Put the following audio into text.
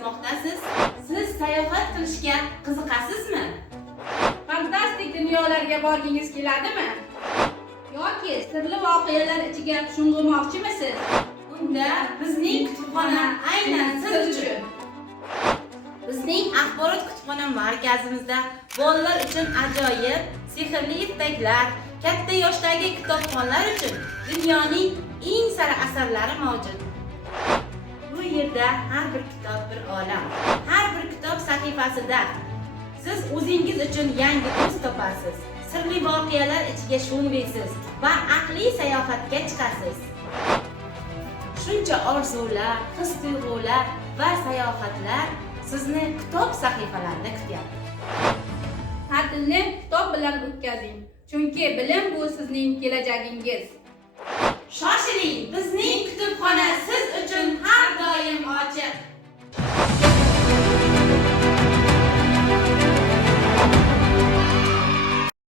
yozmoqdasiz. Siz sayohat qilishga qiziqasizmi? Fantastik dunyolarga borgingiz keladimi? Yoki sirli voqealar ichiga sho'ng'imoqchimisiz? Unda bizning kutubxona aynan siz uchun. Bizning axborot kutubxona markazimizda bolalar uchun ajoyib, sehrli ertaklar, katta yoshdagi kitobxonlar uchun dunyoning eng sara asarlari mavjud. Bu yerda har bir kitob bir olam. Har bir kitob sahifasida siz o'zingiz uchun yangi do'st topasiz. Sirli voqealar ichiga sho'ng'iysiz va aqliy sayohatga chiqasiz. Shuncha orzular, his-tuyg'ular va sayohatlar sizni kitob sahifalarida kutyapti. Ta'tilni kitob bilan o'tkazing, chunki bilim bu sizning kelajagingiz. Shoshiling, bizning kutubxona